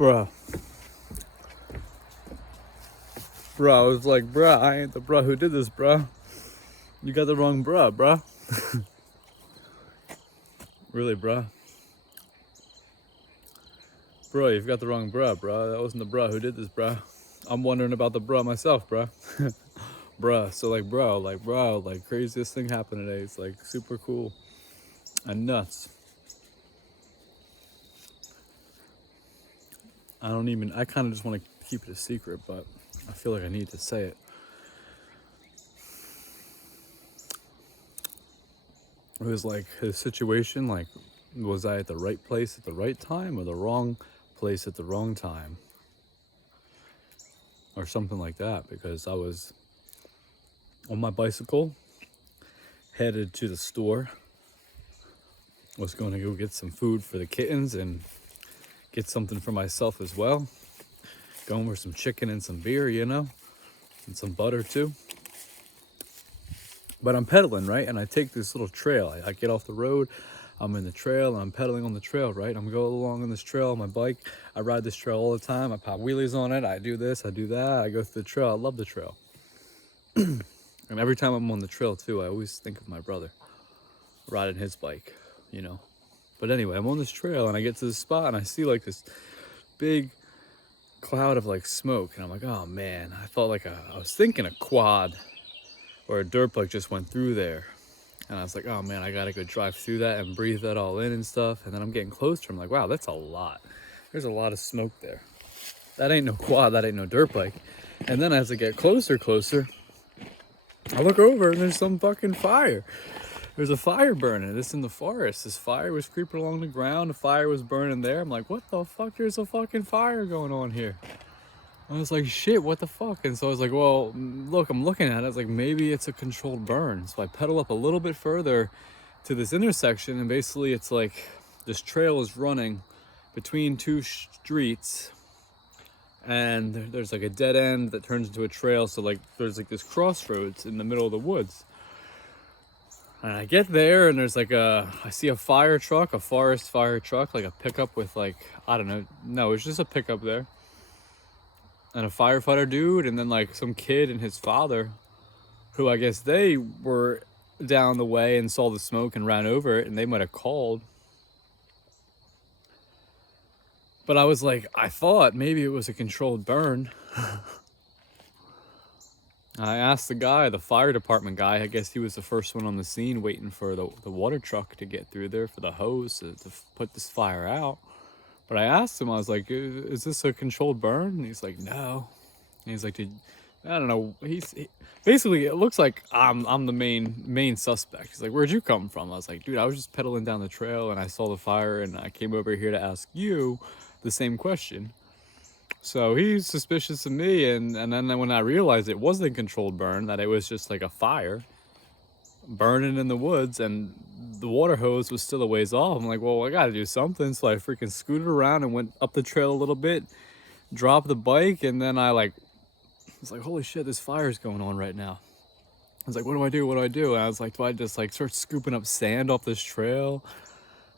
bruh. Bruh, I was like, bruh, I ain't the bruh who did this, bruh. You got the wrong bruh. Really, bruh. Bruh, you've got the wrong bruh. That wasn't the bruh who did this, bruh. I'm wondering about the bruh myself, bruh. Bruh, so like, bro, like craziest thing happened today. It's like super cool and nuts. I kind of just want to keep it a secret, but I feel like I need to say it. It was like his situation, like, was I at the right place at the right time or the wrong place at the wrong time? Or something like that, because I was on my bicycle, headed to the store, was going to go get some food for the kittens and get something for myself as well. Going for some chicken and some beer, and some butter too. But I'm pedaling, right? And I take this little trail. I get off the road, I'm in the trail, and I'm pedaling on the trail, right? I'm going along on this trail on my bike. I ride this trail all the time. I pop wheelies on it. I do this, I do that. I go through the trail. I love the trail. And every time I'm on the trail too, I always think of my brother riding his bike, But anyway, I'm on this trail and I get to this spot and I see like this big cloud of like smoke. And I'm like, oh man, I felt like I was thinking a quad or a dirt bike just went through there. And I was like, oh man, I gotta go drive through that and breathe that all in and stuff. And then I'm getting closer. I'm like, wow, that's a lot. There's a lot of smoke there. That ain't no quad, that ain't no dirt bike. And then as I get closer, I look over and there's some fucking fire. There's a fire burning. It's in the forest. This fire was creeping along the ground. The fire was burning there. I'm like, what the fuck? There's a fucking fire going on here. I was like, shit, what the fuck? And so I was like, well, look, I'm looking at it. I was like, maybe it's a controlled burn. So I pedal up a little bit further to this intersection. And basically it's like this trail is running between two streets. And there's like a dead end that turns into a trail. So like there's like this crossroads in the middle of the woods. And I get there and there's like I see a fire truck, a forest fire truck, like a pickup with like, I don't know. No, it's just a pickup there. And a firefighter dude, and then like some kid and his father, who I guess they were down the way and saw the smoke and ran over it and they might have called. But I was like, I thought maybe it was a controlled burn. I asked the guy, the fire department guy, I guess he was the first one on the scene waiting for the water truck to get through there for the hose to put this fire out. But I asked him, I was like, is this a controlled burn? And he's like, no. And he's like, I don't know. Basically, it looks like I'm the main suspect. He's like, where'd you come from? I was like, dude, I was just pedaling down the trail and I saw the fire and I came over here to ask you the same question. So he's suspicious of me, and then when I realized it wasn't a controlled burn, that it was just like a fire burning in the woods and the water hose was still a ways off, I'm like, well, I gotta do something. So I freaking scooted around and went up the trail a little bit, dropped the bike, and then I was like, holy shit, this fire's going on right now. I was like, what do I do? And I was like, do I just like start scooping up sand off this trail?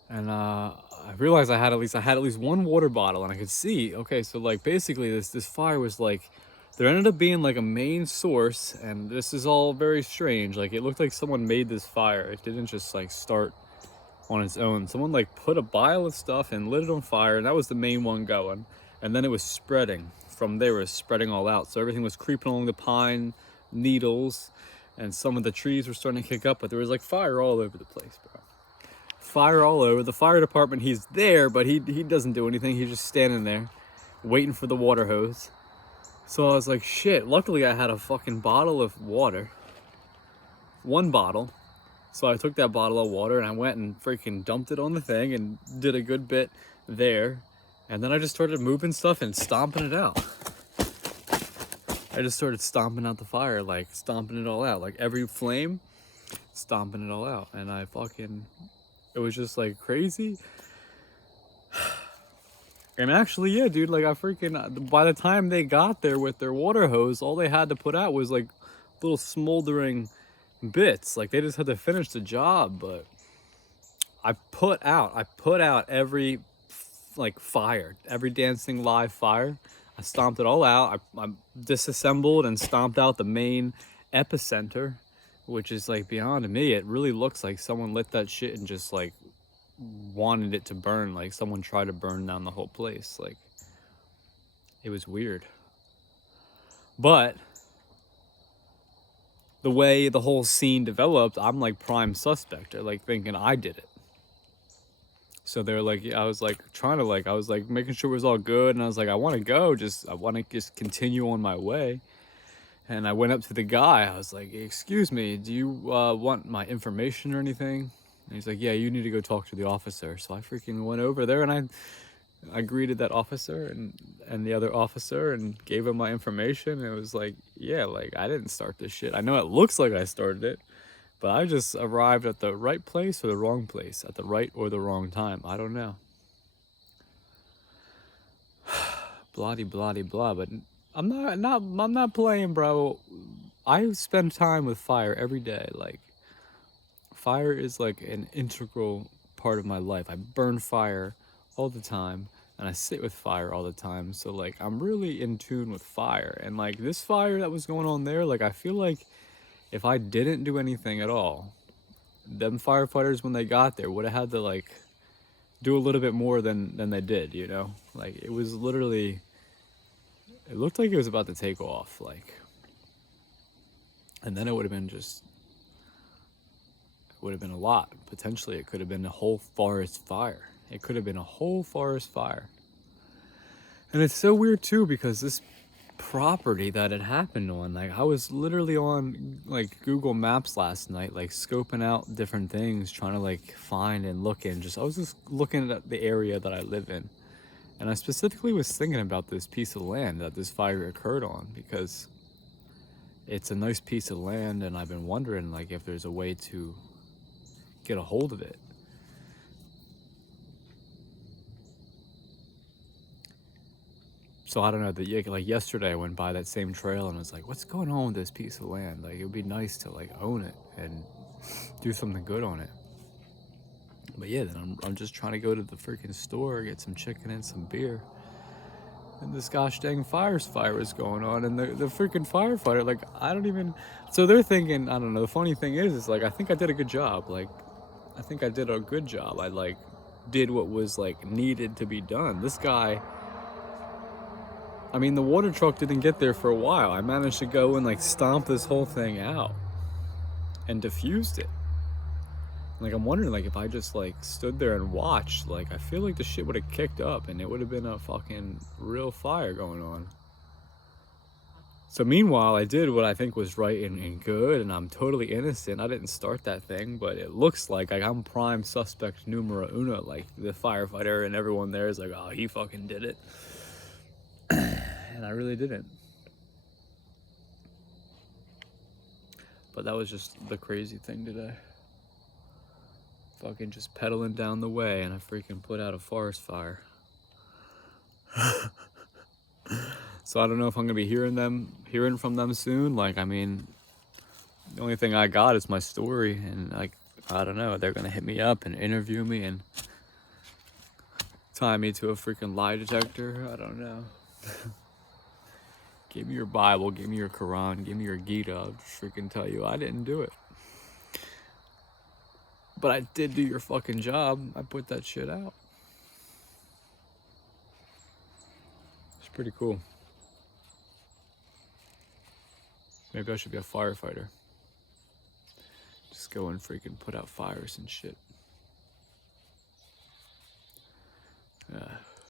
And I realized I had at least one water bottle, and I could see, okay, so like basically this fire was like, there ended up being like a main source, and this is all very strange. Like it looked like someone made this fire. It didn't just like start on its own. Someone like put a pile of stuff and lit it on fire, and that was the main one going. And then it was spreading. From there, it was spreading all out. So everything was creeping along the pine needles, and some of the trees were starting to kick up, but there was like fire all over the place, bro. Fire all over. The fire department, he's there, but he doesn't do anything. He's just standing there waiting for the water hose. So I was like, shit, luckily I had a fucking bottle of water. One bottle. So I took that bottle of water and I went and freaking dumped it on the thing and did a good bit there. And then I just started moving stuff and stomping it out. I just started stomping out the fire, like stomping it all out. Like every flame, stomping it all out. And it was just like crazy. And actually, yeah, dude, like by the time they got there with their water hose, all they had to put out was like little smoldering bits. Like they just had to finish the job. But I put out every like fire, every dancing live fire. I stomped it all out. I disassembled and stomped out the main epicenter, which is like beyond me. It really looks like someone lit that shit and just like wanted it to burn. Like someone tried to burn down the whole place. Like it was weird. But the way the whole scene developed, I'm like prime suspect. They're like thinking I did it. So they're like, I was like trying to like, I was like making sure it was all good. And I was like, I want to go. I want to just continue on my way. And I went up to the guy. I was like, excuse me, do you want my information or anything? And he's like, yeah, you need to go talk to the officer. So I freaking went over there and I greeted that officer and the other officer and gave him my information. And it was like, yeah, like I didn't start this shit. I know it looks like I started it, but I just arrived at the right place or the wrong place, at the right or the wrong time. I don't know. Bloody, bloody, blah. But I'm not playing, bro. I spend time with fire every day. Like, fire is like an integral part of my life. I burn fire all the time and I sit with fire all the time. So like I'm really in tune with fire. And like this fire that was going on there, like I feel like if I didn't do anything at all, them firefighters when they got there would have had to like do a little bit more than they did, you know? Like it was literally, it looked like it was about to take off, like, and then it would have been just, it would have been a lot. Potentially it could have been a whole forest fire. It could have been a whole forest fire. And it's so weird too, because this property that it happened on, like I was literally on like Google Maps last night, like scoping out different things, trying to like find and look in, I was just looking at the area that I live in. And I specifically was thinking about this piece of land that this fire occurred on, because it's a nice piece of land and I've been wondering like if there's a way to get a hold of it. So I don't know, that like yesterday I went by that same trail and was like, what's going on with this piece of land? Like it would be nice to like own it and do something good on it. But yeah, then I'm just trying to go to the freaking store, get some chicken and some beer. And this gosh dang fire is going on, and the freaking firefighter, like I don't even, so they're thinking, I don't know, the funny thing is like I think I did a good job. Like I think I did a good job. I like did what was like needed to be done. This guy, I mean, the water truck didn't get there for a while. I managed to go and like stomp this whole thing out and diffused it. Like I'm wondering like if I just like stood there and watched, like I feel like the shit would have kicked up and it would have been a fucking real fire going on. So meanwhile, I did what I think was right and good, and I'm totally innocent. I didn't start that thing, but it looks like I'm prime suspect numero uno. Like the firefighter and everyone there is like, oh, he fucking did it. And I really didn't. But that was just the crazy thing today. Fucking just pedaling down the way and I freaking put out a forest fire. So I don't know if I'm gonna be hearing from them soon. Like, I mean, the only thing I got is my story, and like, I don't know, they're gonna hit me up and interview me and tie me to a freaking lie detector. I don't know. Give me your Bible, give me your Quran, give me your Gita. I'll just freaking tell you I didn't do it. But I did do your fucking job. I put that shit out. It's pretty cool. Maybe I should be a firefighter. Just go and freaking put out fires and shit.